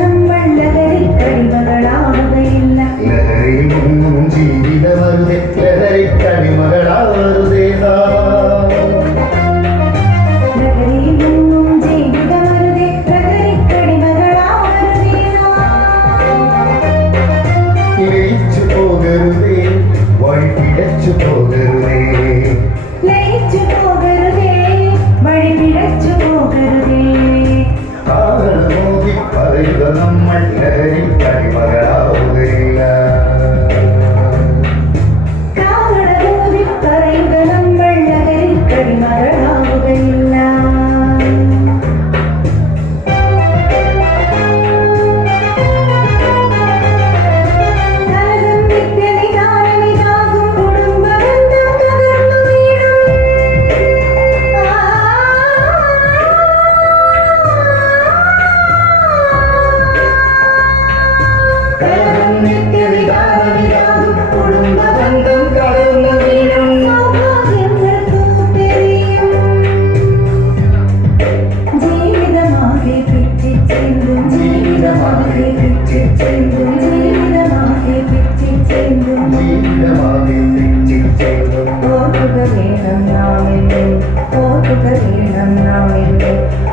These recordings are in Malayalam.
നമ്മൾ ലഹരിക്കടിമകളാവുകയില്ല. ലഹരിയിൽ നിന്നും ജീവിതമരുതേ, ലഹരിക്കടിമകളാവരുതേ. ലയിച്ചു പോകരുതേ, വഴി പിഴച്ചു പോകരുതേ. ലയിച്ചു പോകരുതേ, വഴി പിഴച്ചു പോകരുതേ. കാരണമോദി പറയുക നമ്മൾ ലഹരിക്കടിമകളാവുകയില്ല. കാരണമോദി പറയുക നമ്മൾ ലഹരിക്കടിമകളാവുകയില്ല.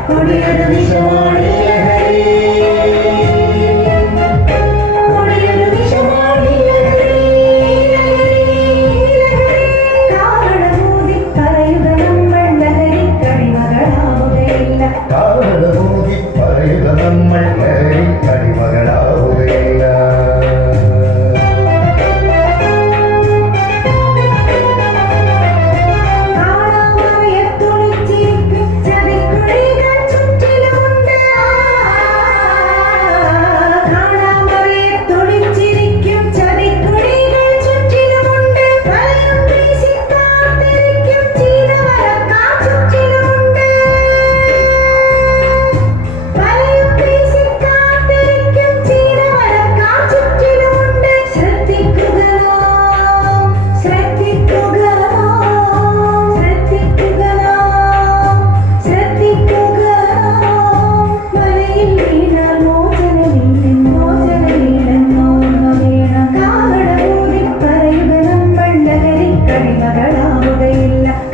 കൊടിയൊരു വിഷമാണ് ലഹരി, കൊടിയൊരു വിഷമാണ് ലഹരി. കാരണമോദി പറയുക നമ്മൾ ലഹരിക്കടിമകളാവുകയില്ല. കാരണമോദി പറയുക നമ്മൾ ലഹരിക്കടിമകളാവുകയില്ല.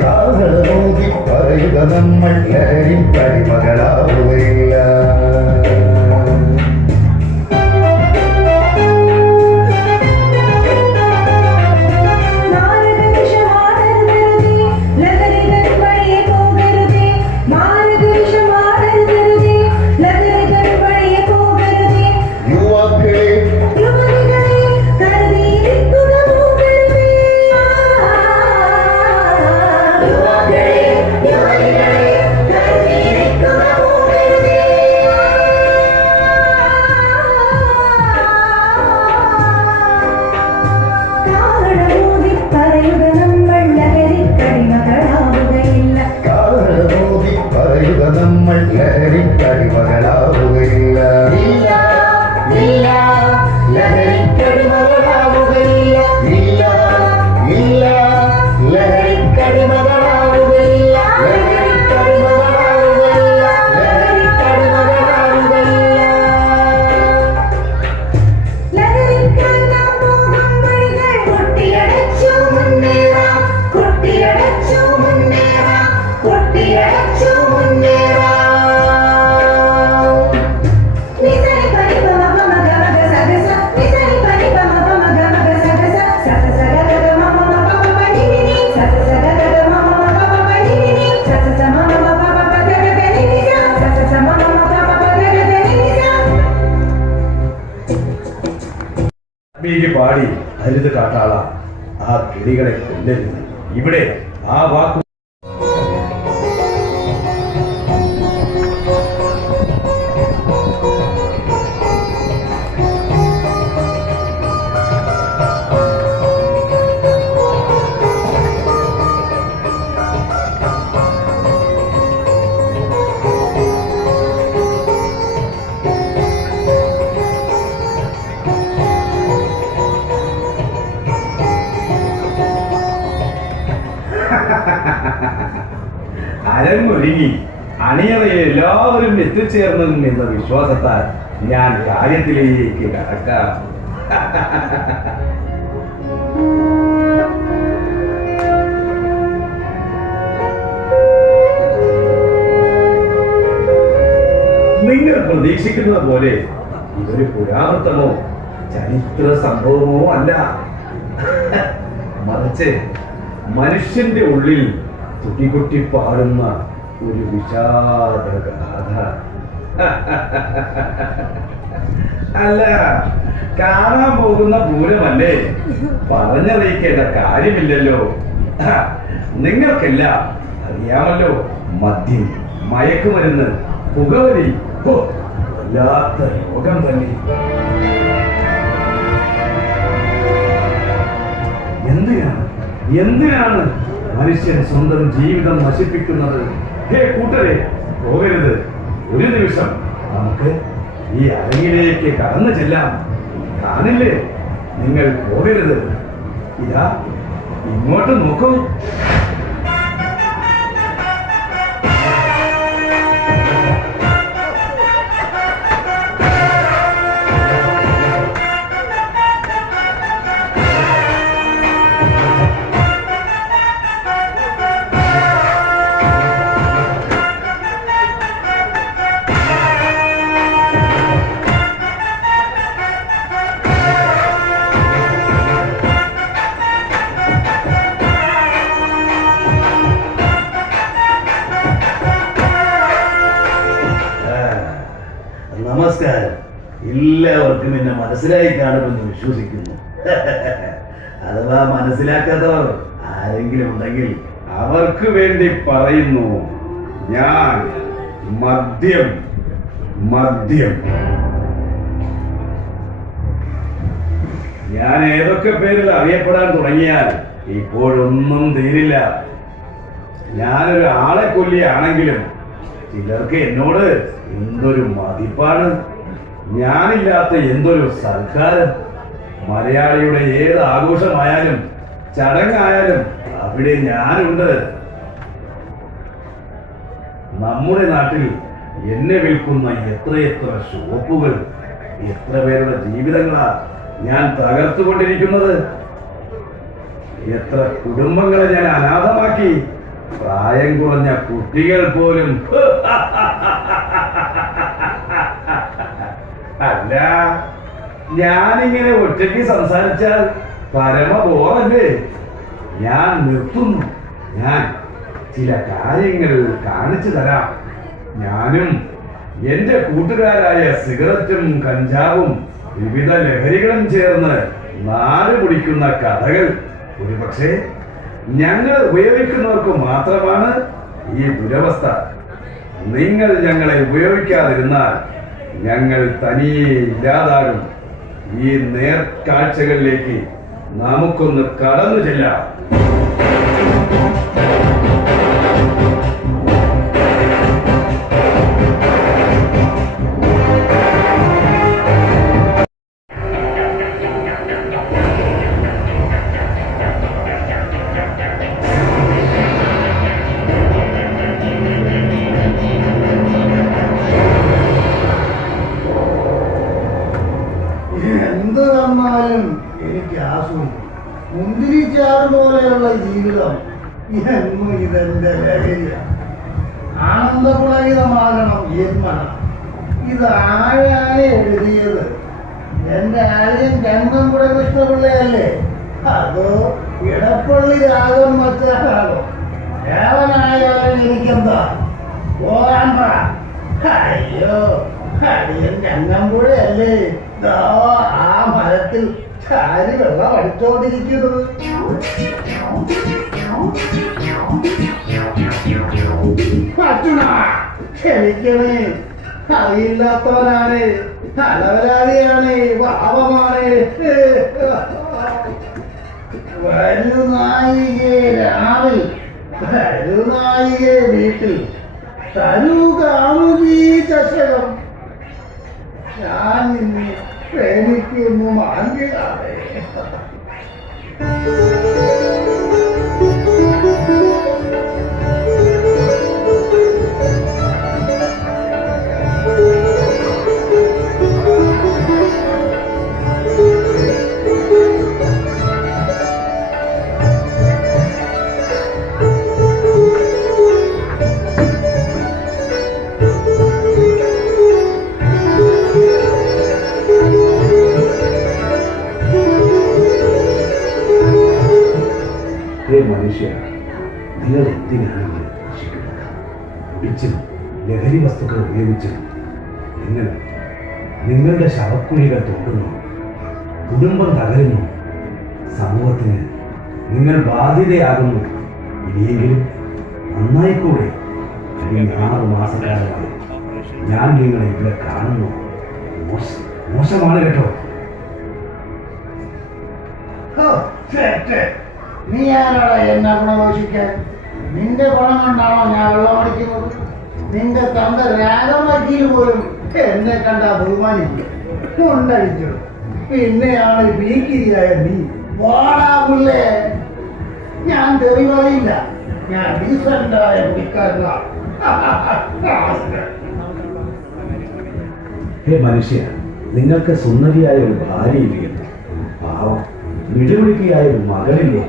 കാരണമോദി പറയുക നമ്മൾ ലഹരിക്കടിമകളാവുകയില്ല. നമ്മൾ ലഹരിക്കടിമകളാവുകയില്ല. ഇല്ല ഇല്ല, ലഹരിക്കടിമകളാവുകയില്ല. ഇല്ല ഇല്ല, ലഹരിക്കടിമകളാവുകയില്ല. ലഹരിക്കടിമകളാവുകയില്ല. ലഹരിക്കടിമകളാവുകയില്ല. ലഹരിക്കാൻ നാം പോകും വഴികൾ കൊട്ടിയടച്ചു മുന്നേറാം, കൊട്ടിയടച്ചു മുന്നേറാം, കൊട്ടിയടച്ചു മുന്നേറാം. പാടി ഹരിത് കാട്ടാള, ആ കിളികളെ കൊല്ലരുത്. ഇവിടെ ആ വാക്ക് അരങ്ങൊരുങ്ങി അണിയറയിൽ എല്ലാവരും എത്തിച്ചേർന്നും എന്ന വിശ്വാസത്താൽ ഞാൻ കാര്യത്തിലേക്ക് കടക്കാം. നിങ്ങൾ പ്രതീക്ഷിക്കുന്നത് പോലെ ഇതൊരു പുരാവൃത്തമോ ചരിത്ര സംഭവമോ അല്ല. മറിച്ച് മനുഷ്യന്റെ ഉള്ളിൽ തുടികൊട്ടി പാടുന്ന ഒരു വിഷാദഗാഥ. അല്ല, കാണാൻ പോകുന്ന പൂരമല്ലേ, പറഞ്ഞറിയിക്കേണ്ട കാര്യമില്ലല്ലോ. നിങ്ങൾക്കെല്ലാം അറിയാമല്ലോ, മദ്യം, മയക്കുമരുന്ന്, പുകവലി വല്ലാത്ത രോഗം തന്നെ. എന്തിനാണ് മനുഷ്യൻ സ്വന്തം ജീവിതം നശിപ്പിക്കുന്നത്? ഹേ കൂട്ടരെ, പോകരുത്. ഒരു നിമിഷം നമുക്ക് ഈ അരങ്ങിലേക്ക് കടന്നു ചെല്ലാം. കാണില്ലേ, നിങ്ങൾ പോകരുത്. ഇതാ ഇങ്ങോട്ട് നോക്കൂ. നമസ്കാരം. എല്ലാവർക്കും എന്നെ മനസ്സിലായി കാണുമെന്ന് വിശ്വസിക്കുന്നു. അഥവാ മനസ്സിലാക്കാത്തവർ ആരെങ്കിലും ഉണ്ടെങ്കിൽ അവർക്ക് വേണ്ടി പറയുന്നു. ഞാൻ മദ്യം ഞാൻ ഏതൊക്കെ പേരിൽ അറിയപ്പെടാൻ തുടങ്ങിയാൽ ഇപ്പോഴൊന്നും തീരില്ല. ഞാനൊരു ആളെ കൊല്ലിയാണെങ്കിലും ചിലർക്ക് എന്നോട് എന്തൊരു മതിപ്പാണ്, ഞാനില്ലാത്ത എന്തൊരു സൽക്കാരം. മലയാളിയുടെ ഏത് ആഘോഷമായാലും ചടങ്ങായാലും അവിടെ ഞാനുണ്ട്. നമ്മുടെ നാട്ടിൽ എന്നെ വിൽക്കുന്ന എത്രയെത്ര ഷോപ്പുകൾ, എത്ര പേരുടെ ജീവിതങ്ങളാ ഞാൻ തകർത്തുകൊണ്ടിരിക്കുന്നത്. എത്ര കുടുംബങ്ങളെ ഞാൻ അനാഥമാക്കി. പ്രായം കുറഞ്ഞ കുട്ടികൾ പോലും. അല്ല, ഞാനിങ്ങനെ ഒറ്റയ്ക്ക് സംസാരിച്ചാൽ പരമ ബോറല്ലേ? ഞാൻ നിർത്തുന്നു. ഞാൻ ചില കാര്യങ്ങൾ കാണിച്ചു തരാം. ഞാനും എന്റെ കൂട്ടുകാരായ സിഗരറ്റും കഞ്ചാവും വിവിധ ലഹരികളും ചേർന്ന് നാട് പിടിക്കുന്ന കഥകൾ. ഒരുപക്ഷെ ഞങ്ങൾ ഉപയോഗിക്കുന്നവർക്ക് മാത്രമാണ് ഈ ദുരവസ്ഥ. നിങ്ങൾ ഞങ്ങളെ ഉപയോഗിക്കാതിരുന്നാൽ ഞങ്ങൾ തനിയെ ഇല്ലാതാകും. ഈ നേർക്കാഴ്ചകളിലേക്ക് നമുക്കൊന്ന് കടന്നു ചെല്ലാം. എന്ത് വന്നാലും എനിക്ക് ആസ്വദിക്കും. മുന്തിരിച്ചാറ് പോലെയുള്ള ജീവിതം എന്നും ഇതെന്റെ ലഹരിയാണ്. ആനന്ദപുളകിതമാകണം ജന്മണം. ഇത് ആരാണ് എഴുതിയത്? എന്റെ ആദ്യം ചങ്ങമ്പുഴ കൃഷ്ണപിള്ളയല്ലേ? അതോ ഇടപ്പള്ളി രാഗം വച്ചാലോ? ഏവനായാലും എനിക്കെന്താ? പോകാൻ പറ. അയ്യോ, അടിയൻ ചങ്ങമ്പുഴയല്ലേ? ആ മരത്തിൽ ചാരി വെള്ളം അടിച്ചോണ്ടിരിക്കുന്നത്. ക്ഷമിക്കണേ, അറിയില്ലാത്തവനാണ്, തലവരാളിയാണ്, പാപമാണ്. വരുനായികേ രാവിൽ, വരുനായികേ വീട്ടിൽ, തരൂ കാണുകീ ചഷകം. ഞാൻ നിന്നെ പ്രേമിക്കുന്നു മാന്യകാലേ. നിങ്ങൾ എന്തിനാണ് ഇങ്ങനെ നശിക്കുന്നത്? കുടിച്ചും ലഹരി വസ്തുക്കൾ ഉപയോഗിച്ചും നിങ്ങൾ നിങ്ങളുടെ ശവക്കുഴികൾ തോണ്ടുന്നു, കുടുംബം തകരുന്നു, സമൂഹത്തിന് നിങ്ങൾ ബാധ്യതയാകുന്നു. ഇനിയെങ്കിലും നന്നായിക്കൂടെ? കഴിഞ്ഞ 6 മാസക്കാലമായി ഞാൻ നിങ്ങളെ ഇവിടെ കാണുന്നു. മോശമാണ് കേട്ടോ. ഹോ, നീ ആരാടാ എന്നെ ഗുണഘോഷിക്കാൻ? നിന്റെ ഗുണം കൊണ്ടാണോ ഞാൻ വെള്ളമടിക്കുന്നത്? നിന്റെ തന്ത രാഗമറ്റിയിൽ പോലും എന്നെ കണ്ട ബഹുമാനിക്കും ഉണ്ടടിച്ചു. പിന്നെയാണ് വീക്കിരിയായ നീ വാടാമുള്ളേ. ഞാൻ തെളിവായില്ല, ഞാൻ ഡീസന്റായ കുടിക്കാരനാണ്. ഹേ മനുഷ്യ, നിങ്ങൾക്ക് സുന്ദരിയായ ഒരു ഭാര്യയില്ലേ? പാവം മിടിമിടിപ്പിയായ ഒരു മകളില്ലേ?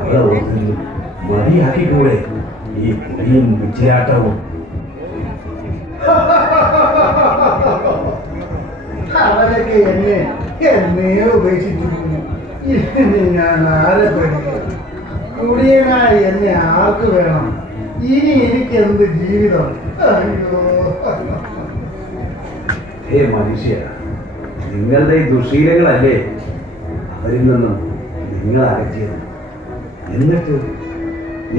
അവളെ ഓർത്തിലും മതിയാക്കിക്കൂടെ ഈ കുടിയും വിജയാട്ടവും? അവരൊക്കെ എന്നെ ഉപേക്ഷിച്ചിരിക്കുന്നു. ഇനി ഞാൻ ആരെ പഠിക്കും? കുടിയനായി എന്നെ ആർക്ക് വേണം? ഇനി എനിക്ക് എന്ത് ജീവിതം? അയ്യോ, ഹേ മനുഷ്യ, നിങ്ങളുടെ ഈ ദുശീലങ്ങളല്ലേ അവരിൽ നിന്നും നിങ്ങൾ അകറ്റിയത്?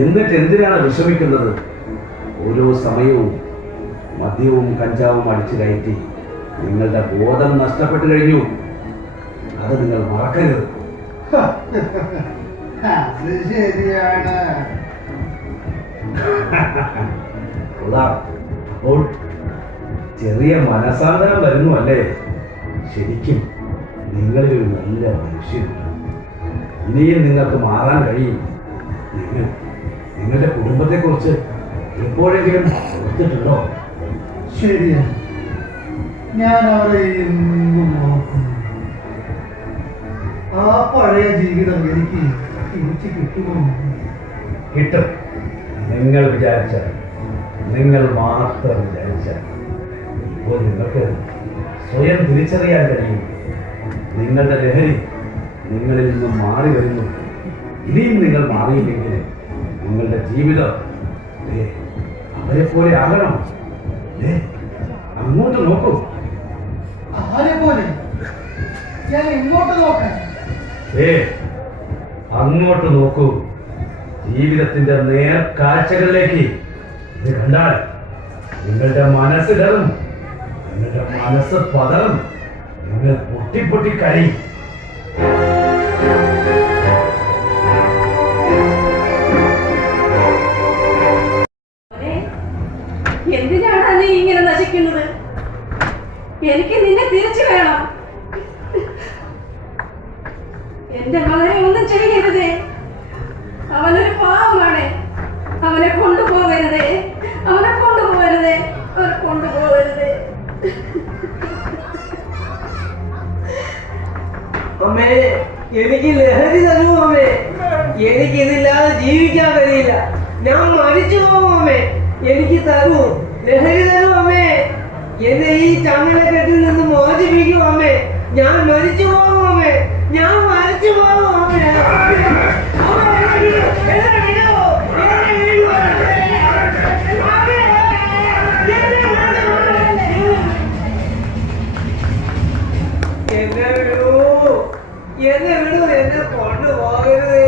എന്നിട്ട് എന്തിനാണ് വിഷമിക്കുന്നത്? ഓരോ സമയവും മദ്യവും കഞ്ചാവും അടിച്ചു കയറ്റി നിങ്ങളുടെ ബോധം നഷ്ടപ്പെട്ടു കഴിഞ്ഞു. അത് നിങ്ങൾ മറക്കരുത്. അത് ശരിയാണ്. കൊള്ളാം. അപ്പോൾ ചെറിയ മനസാന്തരം വരുന്നു അല്ലേ? ശരിക്കും നിങ്ങളൊരു നല്ല മനുഷ്യരുണ്ട്. ഇനിയും നിങ്ങൾക്ക് മാറാൻ കഴിയും. നിങ്ങളുടെ കുടുംബത്തെക്കുറിച്ച് എപ്പോഴെങ്കിലും ഓർത്തിട്ടുണ്ടോ? ശരിയാണ്, ഞാൻ അവരെ എന്നും നോക്കുന്നു. ആ പഴയ ജീവിതം എനിക്ക് തിരിച്ചു കിട്ടുമോ? കിട്ടും. നിങ്ങൾ വിചാരിച്ചാൽ, നിങ്ങൾ മാത്രം വിചാരിച്ചാൽ. ഇപ്പോൾ നിങ്ങൾക്ക് സ്വയം തിരിച്ചറിയാൻ കഴിയും. നിങ്ങളുടെ ലഹരി നിങ്ങളിൽ നിന്നും മാറി വരുന്നു. ഇനിയും നിങ്ങൾ മാറിയില്ലെങ്കിൽ നിങ്ങളുടെ ജീവിതം അവരെ പോലെ ആകണം. അങ്ങോട്ട് നോക്കൂ. ആരെ പോലെ? ഞാൻ ഇങ്ങോട്ട് നോക്കാൻ? അങ്ങോട്ട് നോക്കൂ. ജീവിതത്തിന്റെ നേർക്കാഴ്ചകളിലേക്ക്. ഇത് കണ്ടാൽ നിങ്ങളുടെ മനസ്സിടറും, നിങ്ങളുടെ മനസ്സ് പതറും, നിങ്ങൾ പൊട്ടി കഴിയും. എന്തിനാണ് നീ ഇങ്ങനെ നശിക്കുന്നത്? എനിക്ക് നിന്നെ തിരിച്ചു വേണം. എന്റെ മകനെ ഒന്നും ചെയ്യരുതേ. അവനൊരു പാവമാണ്. അവനെ കൊണ്ടുപോകരുതേ, അവനെ കൊണ്ടുപോകരുതേ, അവനെ കൊണ്ടുപോകരുതേ. അമ്മേ, എനിക്ക് ലഹരി തരൂ അമ്മേ. എനിക്കിതില്ലാതെ ജീവിക്കാൻ കഴിയില്ല. ഞാൻ മരിച്ചു പോകും അമ്മേ. എനിക്ക് തരൂ, ലഹരി തരൂ അമ്മേ. എന്നെ ഈ ചങ്ങലക്കെട്ടിൽ നിന്ന് മോചിപ്പിക്കൂ അമ്മേ. ഞാൻ മരിച്ചു പോകും അമ്മേ. ഞാൻ മരിച്ചു പോകും അമ്മേ. എന്നെ കൊണ്ടുപോകരുത്.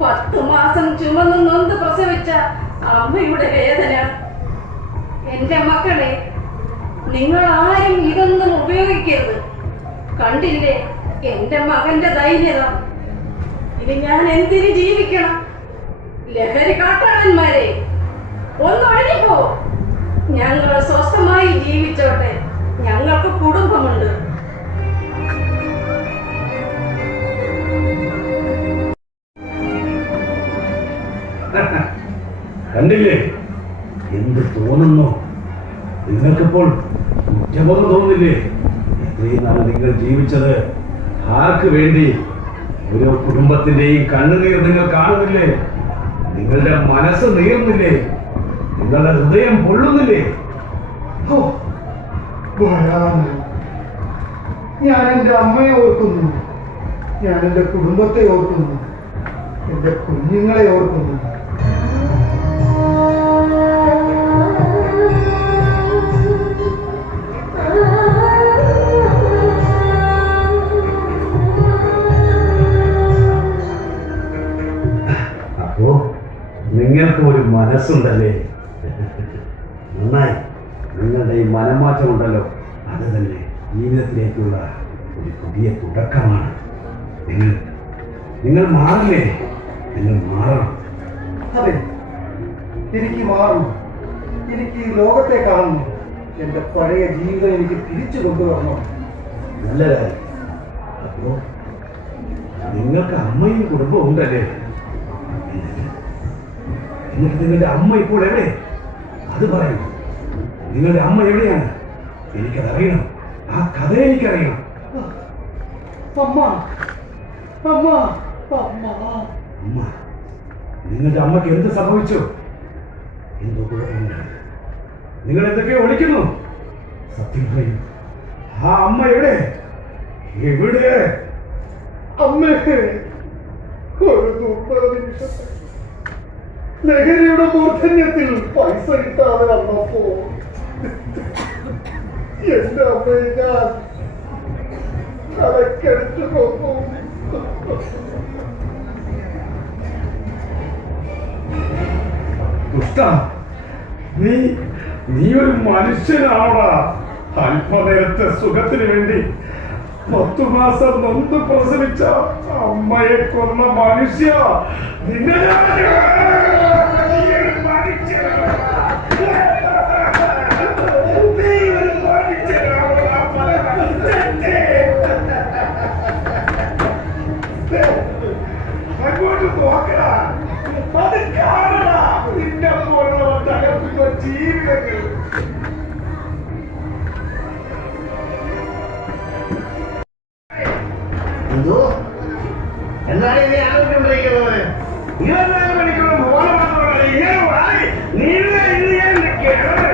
10 മാസം ചുമന്ന് നൊന്ത് പ്രസവിച്ച അമ്മയുടെ വേദന. എന്റെ മക്കളെ, നിങ്ങൾ ആരും ഇതൊന്നും ഉപയോഗിക്കരുത്. കണ്ടില്ലേ എന്റെ മകന്റെ ധൈര്യത? ഇനി ഞാൻ എന്തിന് ജീവിക്കണം? ലഹരി കാട്ടാളന്മാരെ, ഒന്നൊഴിഞ്ഞോ. ഞങ്ങൾ സ്വസ്ഥമായി ജീവിച്ചോട്ടെ. ഞങ്ങൾക്ക് കുടുംബമുണ്ട്. കണ്ടില്ലേ എന്ത് തോന്നുന്നു? നിങ്ങൾക്കിപ്പോൾ കുറ്റബോധം തോന്നുന്നില്ലേ? ഇത്രയും നാൾ നിങ്ങൾ ജീവിച്ചത് ആർക്ക് വേണ്ടി? ഓരോ കുടുംബത്തിന്റെയും കണ്ണുനീർ നിങ്ങൾ കാണുന്നില്ലേ? നിങ്ങളുടെ മനസ്സ് നീറുന്നില്ലേ? നിങ്ങളുടെ ഹൃദയം പൊള്ളുന്നില്ലേ? ഞാൻ എൻ്റെ അമ്മയെ ഓർക്കുന്നു, ഞാൻ എൻ്റെ കുടുംബത്തെ ഓർക്കുന്നു, എൻ്റെ കുഞ്ഞുങ്ങളെ ഓർക്കുന്നു. നിങ്ങൾക്ക് ഒരു മനസ്സുണ്ടല്ലേ? നന്നായി. നിങ്ങളുടെ ഈ മനംമാറ്റമുണ്ടല്ലോ, അത് തന്നെ ജീവിതത്തിലേക്കുള്ള ഒരു പുതിയ തുടക്കമാണ്. നിങ്ങൾ മാറില്ലേ? നിങ്ങൾ മാറണം. അതെ, എനിക്ക് മാറണം. എനിക്ക് ഈ ലോകത്തെ കാണണം. എൻ്റെ പഴയ ജീവിതം എനിക്ക് തിരിച്ചു കൊണ്ടുവരണം. നല്ല കാര്യം. അപ്പോ നിങ്ങൾക്ക് അമ്മയും കുടുംബവും ഉണ്ടല്ലേ? എന്നിട്ട് നിങ്ങളുടെ അമ്മ ഇപ്പോൾ എവിടെ? അത് പറയൂ. നിങ്ങളുടെ അമ്മ എവിടെയാണ്? എനിക്കതറിയണം. ആ കഥ എനിക്കറിയണം. അമ്മ, അമ്മ, അമ്മ. അമ്മ, നിങ്ങളുടെ അമ്മയ്ക്ക് എന്ത് സംഭവിച്ചു? എന്തോ കുഴപ്പമുണ്ട്. നിങ്ങൾ എന്തൊക്കെയോ ഒളിക്കുന്നു. സത്യം പറയൂ. ആ അമ്മ എവിടെ? എവിടെ? അമ്മേ, ഒരു ദുർബല നിമിഷത്തെ ലഹരിയുടെ മൂർധന്യത്തിൽ പൈസ കിട്ടാതെ വന്നപ്പോ എന്റെ അമ്മയെ ഞാൻ തലക്കടിച്ചു കൊന്നു. ദുഷ്ട, നീ ഒരു മനുഷ്യനാണോടാ? അല്പനേരത്തെ സുഖത്തിന് വേണ്ടി 10 മാസം നൊന്ത് പ്രസവിച്ച അമ്മയെ കൊന്ന മനുഷ്യ, നിന്നെ അങ്ങോട്ട് നോക്കണ, അത് കാണണ. നിന്നെ പോലുള്ള തകർക്കുന്ന ജീവിതങ്ങൾ. എന്തോ എന്താണ് ഇനി ആലോചിക്കുന്നത്? 24 മണിക്കൂർ മോനെ മാത്രമല്ല, ഇങ്ങനെ വായി നീളെ ഇങ്ങനെ നിൽക്കുകയാണ്.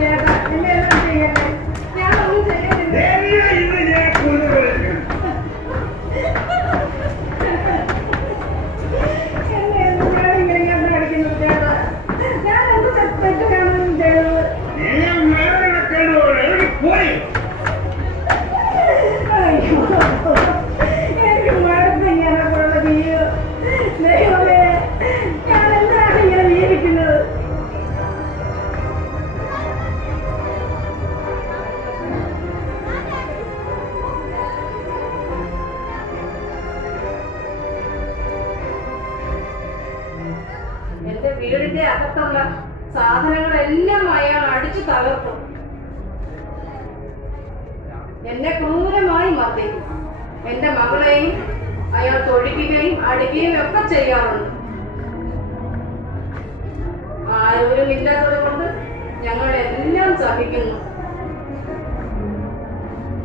ചേട്ടാ, എന്നെ എല്ലാം ചെയ്യല്ലേ? ഞാനൊന്നും ചെയ്യുന്നില്ല. എന്നെ എന്തിനാണ് ഇങ്ങനെ കണ്ടു കളിക്കുന്നത് ചേട്ടാ? ഞാൻ എന്ത് തെറ്റാണ് ചെയ്തത്? അയ്യോ, എനിക്ക് മടുത്ത് ഇങ്ങനെയുള്ള ജീവിതം. ദൈവമേ, ഞാൻ എന്താണ് ഇങ്ങനെ ജീവിക്കുന്നത്? എന്റെ വീടിന്റെ അകത്തുള്ള സാധനങ്ങളെല്ലാം അയാൾ അടിച്ചു തകർത്തു. എന്നെ ക്രൂരമായി മർദ്ദിക്കും. എന്റെ മകളെയും അയാൾ തൊഴിക്കുകയും അടിക്കുകയും ഒക്കെ ചെയ്യാറുണ്ട്. ആരോരും ഇല്ലാത്തത് കൊണ്ട് ഞങ്ങളെല്ലാം സഹിക്കുന്നു.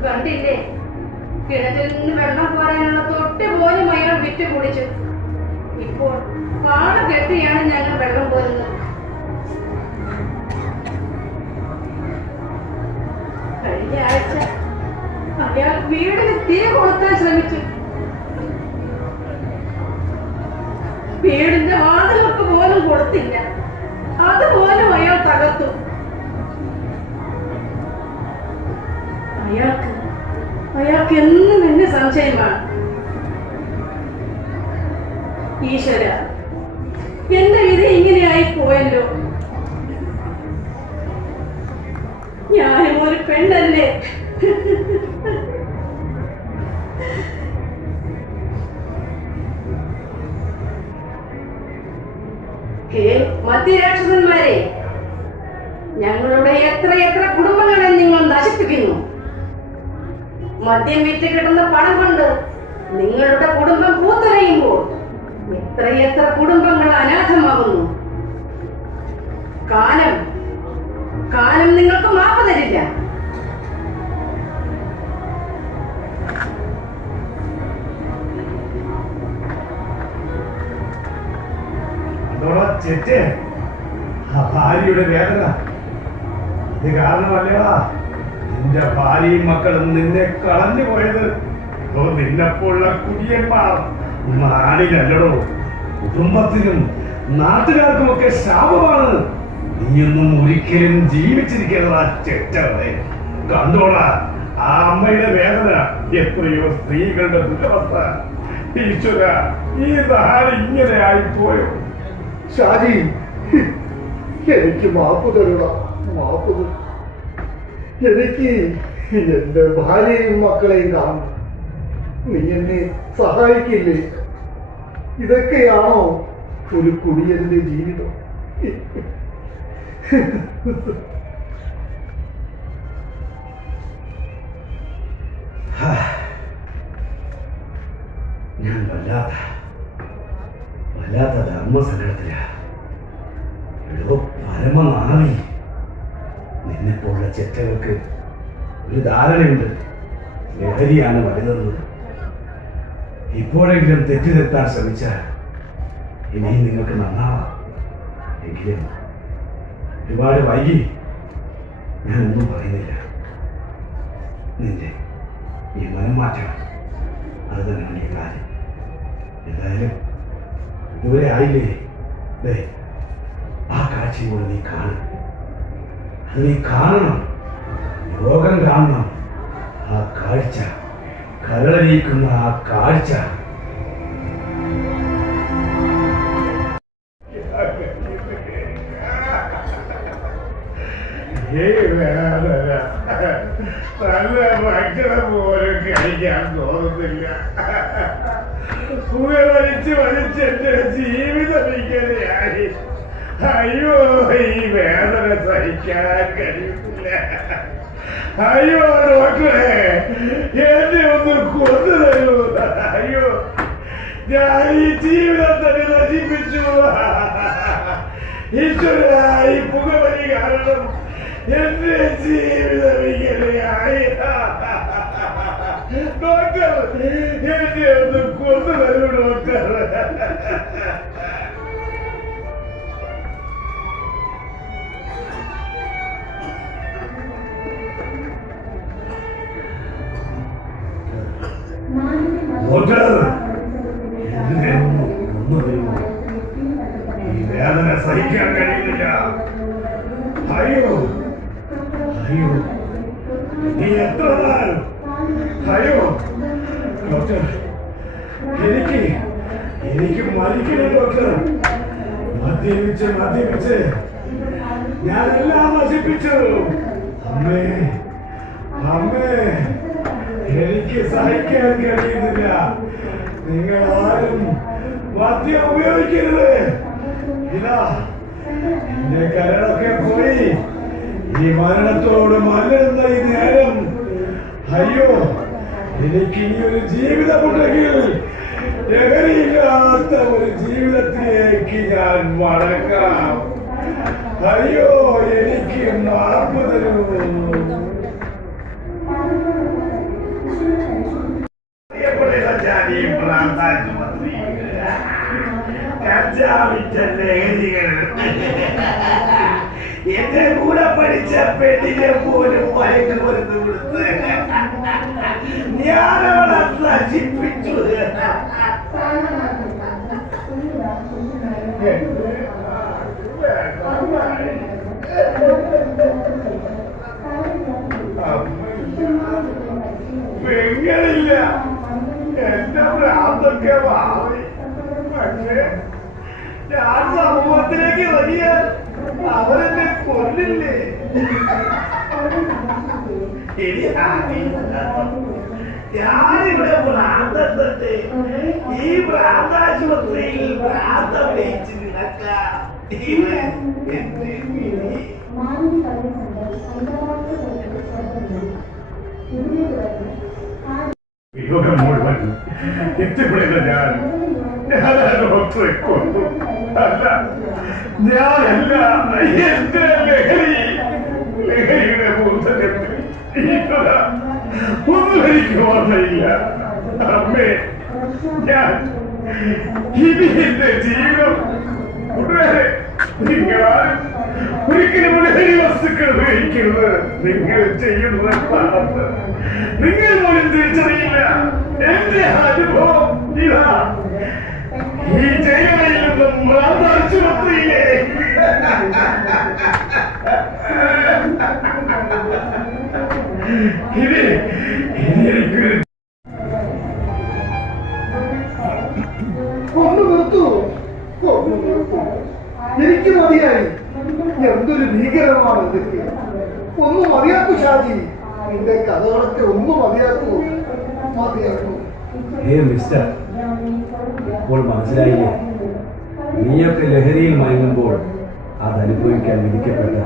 കണ്ടില്ലേ, കിണറ്റിൽ നിന്ന് വെള്ളം കോരാനുള്ള തൊട്ടി പോലും അയാൾ വിറ്റ് കുടിച്ചു. ഇപ്പോൾ പാട കെട്ടിയാണ് ഞങ്ങൾ വെള്ളം കോരുന്നത്. കഴിഞ്ഞ ആഴ്ച അയാൾ വീടിന് തീ കൊളുത്താൻ ശ്രമിച്ചു. വീടിന്റെ വാതിലൊക്കെ പോലും കൊടുത്തില്ല. അതുപോലും അയാൾ തകർത്തു. അയാൾക്ക് എന്നും എന്നെ സംശയമാണ്. ഈശ്വര, എന്റെ വിധി ഇങ്ങനെയായി പോയല്ലോ. ഞാനും ഒരു പെണ്ണല്ലേ? മധ്യരാക്ഷസന്മാരെ, ഞങ്ങളുടെ എത്ര കുടുംബങ്ങളെ നിങ്ങൾ നശിപ്പിക്കുന്നു. മദ്യം വിറ്റ് കിട്ടുന്ന പണം കൊണ്ട് നിങ്ങളുടെ കുടുംബം പൂത്തറിയുമ്പോൾ എത്ര കുടുംബങ്ങൾ അനാഥമാകുന്നു. കാലം നിങ്ങൾക്ക് മാപ്പ് തരില്ല. ചെറ്റ്, ആ ഭാര്യയുടെ വേദന ഇത് കാരണമല്ലടാ നിന്റെ ഭാര്യയും മക്കളും നിന്നെ കളഞ്ഞു പോയത്. നിന്നെപ്പോലുള്ള കുടിയന്മാർ നാടിനല്ലടോ, കുടുംബത്തിനും നാട്ടുകാർക്കുമൊക്കെ ശാപമാണ്. നീയൊന്നും ഒരിക്കലും ജീവിച്ചിരിക്കുന്നതാ ചെറ്റവരെ. കണ്ടോടാ, ആ അമ്മയുടെ വേദന എത്രയോ സ്ത്രീകളുടെ ദുരവസ്ഥ. ഈശ്വര, ഈ നാട് ഇങ്ങനെ ആയിപ്പോയോ? ഷാജി, എനിക്ക് മാപ്പ് തരുക, മാപ്പ് തരും. എനിക്ക് എന്റെ ഭാര്യയും മക്കളെയും കാണും. നീ എന്നെ സഹായിക്കില്ലേ? ഇതൊക്കെയാണോ ഒരു കുടിയന്റെ ജീവിതം? ഞാൻ വല്ലാത്ത ധർമ്മസങ്കടത്തില. എടോ പരമനാറി, നിന്നെപ്പോലുള്ള ചെറ്റകൾക്ക് ഒരു ധാരണയുണ്ട്, ലഹരിയാണ് വലുതെന്ന്. ഇപ്പോഴെങ്കിലും തെറ്റിദ്ധരുത്താൻ ശ്രമിച്ചാൽ ഇനിയും നിങ്ങൾക്ക് നന്നാവാം. എങ്കിലും ഒരുപാട് വൈകി. ഞാനൊന്നും പറയുന്നില്ല. നിന്റെ ഈ മനം മാറ്റണം, അത് തന്നെയാണ് ഈ കാര്യം. എന്തായാലും ഇതുവരെ ആയില്ലേ? ആ കാഴ്ചയും കൂടെ നീ കാണും. അത് നീ കാണണം, ലോകം കാണണം. ആ കാഴ്ച, കരളലിയിക്കുന്ന ആ കാഴ്ച. നല്ല ഭക്ഷണം പോലും കഴിക്കാൻ തോന്നുന്നില്ല. വലിച്ചെന്റെ ജീവിതം ഇങ്ങനെയായി. അയ്യോ, ഈ വേദന സഹിക്കാൻ കഴിയുന്നില്ല. അയ്യോ ഡോക്ടറെ, എന്നെ ഒന്ന് കൊന്നു തരൂ. അയ്യോ, ഞാൻ ഈ ജീവിതം തന്നെ നശിപ്പിച്ചു. ഈശ്വര, ഈ പുകവലി കാരണം എന്റെ ജീവിതം ഇങ്ങനെയായി. ഡോക്ടർ, എന്നെ ഒന്ന് കൊന്നു തരൂ ഡോക്ടർ. ഈ വേദന സഹിക്കാൻ കഴിയുന്നില്ല. അയ്യോ അയ്യോ, നീ എത്ര നാൾ? അയ്യോ ഡോക്ടർ, എനിക്ക് മരിക്കണേ ഡോക്ടർ. മദ്യപിച്ച് ഞാനെല്ലാം നശിപ്പിച്ചു. അമ്മേ, എനിക്ക് സഹിക്കാൻ കഴിയുന്നില്ല. നിങ്ങൾ ആരും മദ്യം ഉപയോഗിക്കരുത്. ഇതാ എന്റെ കരളൊക്കെ പോയി. ഈ മരണത്തോട് മല്ലുന്ന ഈ നേരം, അയ്യോ, എനിക്ക് ഇനിയൊരു ജീവിതമുണ്ടെങ്കിൽ ലഹരിയില്ലാത്ത ഒരു ജീവിതത്തിലേക്ക് ഞാൻ മടങ്ങാം. അയ്യോ, എനിക്ക് മാപ്പ് തരൂ. എന്റെ കൂടെ പഠിച്ച പെണ്ണിനെ പോലും മയക്കുമരുന്ന് കൊടുത്ത് ഞാനവളെ നശിപ്പിച്ചു. പെങ്ങളില്ല, എന്റെ ഭ്രാന്തൊക്കെ മാറി. പക്ഷേ ഞാൻ സമൂഹത്തിലേക്ക് വലിയ അവരെന്നെ കൊല്ലില്ലേ? ഞാനിവിടെ ഭ്രാന്തത്തെ ഈ ഭ്രാന്താശുപത്രിയിൽ ഭ്രാന്തമണിയിച്ച് നിനക്കാം. യോഗം മുഴുവൻ എത്തിപ്പെടുന്ന ഞാനാ ഡോക്ടറെ കൊന്നു. അല്ല, ഞാനല്ല, എന്റെ ലഹരിയുടെ മൂർധന്യത്തിൽ ഒന്നും എനിക്ക് ഓർമ്മയില്ല. അമ്മേ, ഞാൻ ഇനി എന്റെ ജീവിതം തുടരെ നിങ്ങളാരും ഒരിക്കലും ലഹരി വസ്തുക്കൾ ഉപയോഗിക്കരുത്. നിങ്ങൾ ചെയ്യുന്നത് പാപത്ത് നിങ്ങൾ പോലും തിരിച്ചറിയില്ല. എന്റെ അനുഭവം ഇതാ. ഈ ജയിലിൽ നിന്നും ഭ്രാന്താശുപത്രിയിലെ ഒന്നും നിർത്തും. എനിക്ക് മതിയായി. എന്തൊരു ഭീകരമാണ് ഇതൊക്കെ. ഒന്ന് മതിയാക്കൂ ഷാജി. നിന്റെ കഥകളൊക്കെ ഒന്ന് മതിയാക്കൂ. മതിയാക്കൂ. മിസ്റ്റർ, ഇപ്പോൾ മനസ്സിലായില്ലേ? നീയൊക്കെ ലഹരിയിൽ മയങ്ങുമ്പോൾ അതനുഭവിക്കാൻ വിധിക്കപ്പെട്ട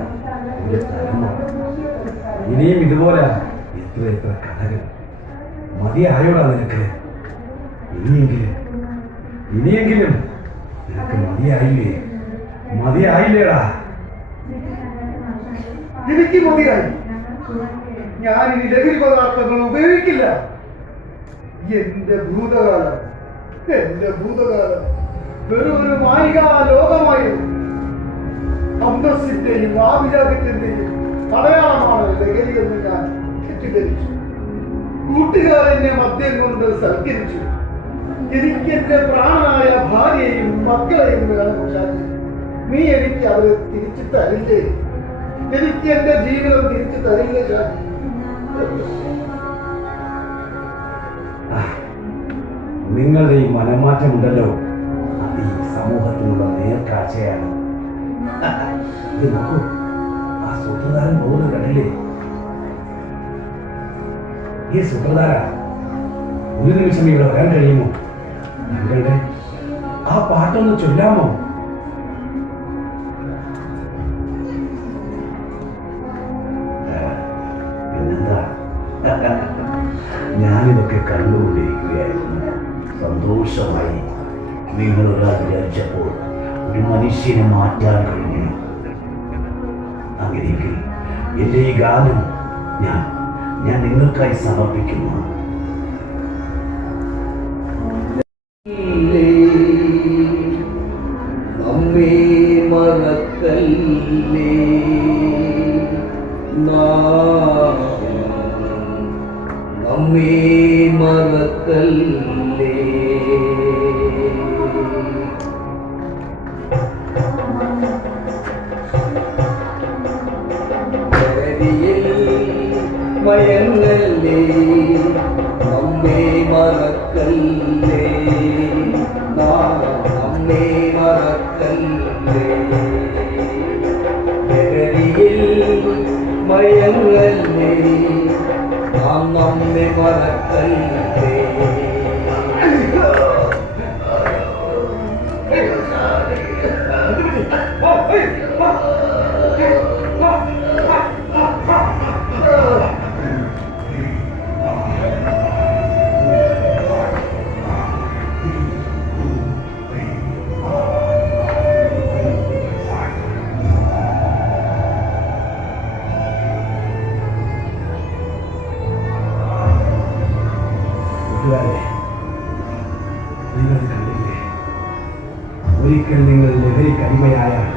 ഒരു തലമുറ. ഇനിയും ഇതുപോലെ എത്ര കഥകൾ. മതിയായോടാ നിനക്ക്? ഇനിയെങ്കിലും നിനക്ക് മതിയായില്ലേടാ? എനിക്ക് മതിയായി. ഞാൻ ഇനി ലഹരി പദാർത്ഥങ്ങൾ ഉപയോഗിക്കില്ല. എന്റെ ഭൂതകാലം വെറും ഒരു മായിക ലോകമായിരുന്നു. അന്തസ്സിന്റെയും ആഭിജാത്യത്തിന്റെയും അടയാളമാണ് ലഹരി എന്ന് ഞാൻ തെറ്റിദ്ധരിച്ചു. കൂട്ടുകാരനെ മദ്യം കൊണ്ട് സൽക്കരിച്ചു. എനിക്ക് എന്റെ പ്രാണനായ ഭാര്യയെയും മക്കളെയും വേണം ഷാജി. നീ എനിക്ക് അവരെ തിരിച്ചു തരില്ലേ? എനിക്ക് എന്റെ ജീവിതം തിരിച്ചു തരില്ലേ ഷാജി? നിങ്ങളുടെ ഈ മനംമാറ്റമുണ്ടല്ലോ, അത് ഈ സമൂഹത്തിനുള്ള നേർക്കാഴ്ചയാണ്. ഇത് നോക്കൂ, ആ സൂത്രധാരൻ പോകുന്നത് കണ്ടില്ലേ? ഈ സൂത്രധാര ഒരു നിമിഷം ഇവിടെ വരാൻ കഴിയുമോ? ഞങ്ങളുടെ ആ പാട്ടൊന്ന് ചൊല്ലാമോ? പിന്നെന്താ, ഞാനിതൊക്കെ കണ്ടുകൊണ്ടിരിക്കുകയായിരുന്നു. സന്തോഷമായി. നിങ്ങളൊരാൾ വിചാരിച്ചപ്പോൾ ഒരു മനുഷ്യനെ മാറ്റാൻ കഴിഞ്ഞു. അങ്ങനെയെങ്കിൽ എൻ്റെ ഈ ഗാനം ഞാൻ നിങ്ങൾക്കായി സമർപ്പിക്കുന്നു. നമ്മെ മറക്കല്ലേ, നമ്മെ മറക്കല്ലേ. മയങ്ങല്ലേ, നമ്മെ മറക്കല്ലേ, നമ്മെ മറക്കല്ലേ. ലഹരിയിൽ മയങ്ങല്ലേ, നാം നമ്മെ മറക്കല്ലേ. നിങ്ങൾ കണ്ടില്ലേ, ഒരിക്കൽ നിങ്ങൾ ലഹരിക്ക് അടിമയായാൽ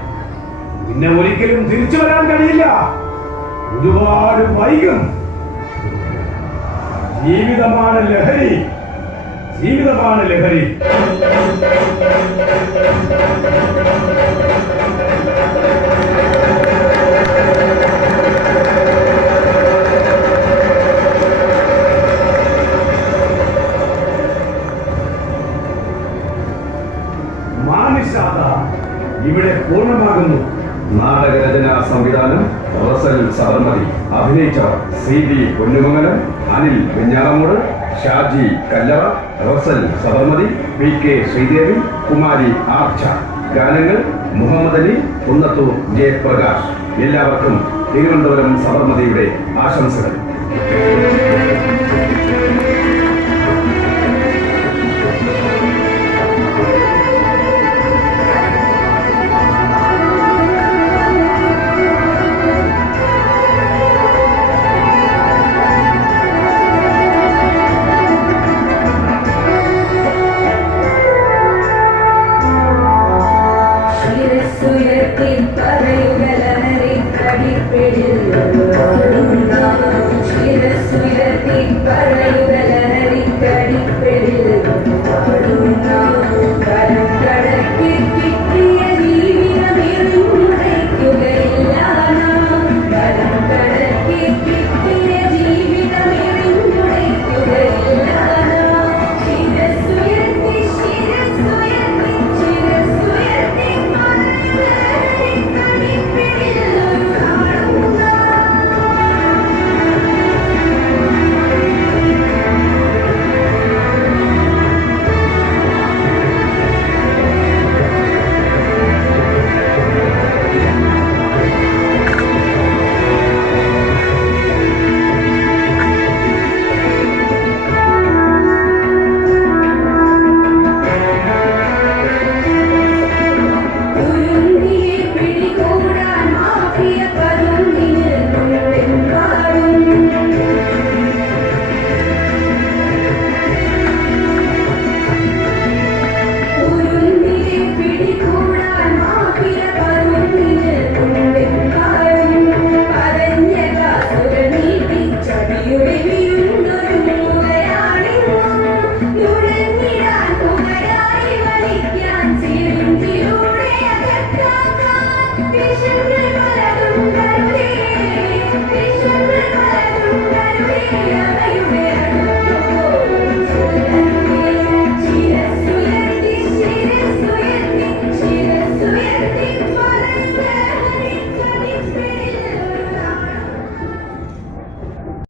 പിന്നെ ഒരിക്കലും തിരിച്ചു വരാൻ കഴിയില്ല. ഒരുപാട് വൈകും. ജീവിതമാണ് ലഹരി. മാനിഷാത ഇവിടെ പൂർണ്ണമാകുന്നു. നാടകരചനാ സംവിധാനം റസൽ സബർമതി. അഭിനയിച്ചവർ CD പൊന്നുമംഗലം, അനിൽ വെഞ്ഞാറമൂട്, ഷാജി കല്ലറ, റസൽ സബർമതി, PK ശ്രീദേവി, കുമാരി ആർച്ച. ഗാനങ്ങൾ മുഹമ്മദ് അലി, കുന്നത്തൂർ ജയപ്രകാശ്. എല്ലാവർക്കും തിരുവനന്തപുരം സബർമതിയുടെ ആശംസകൾ.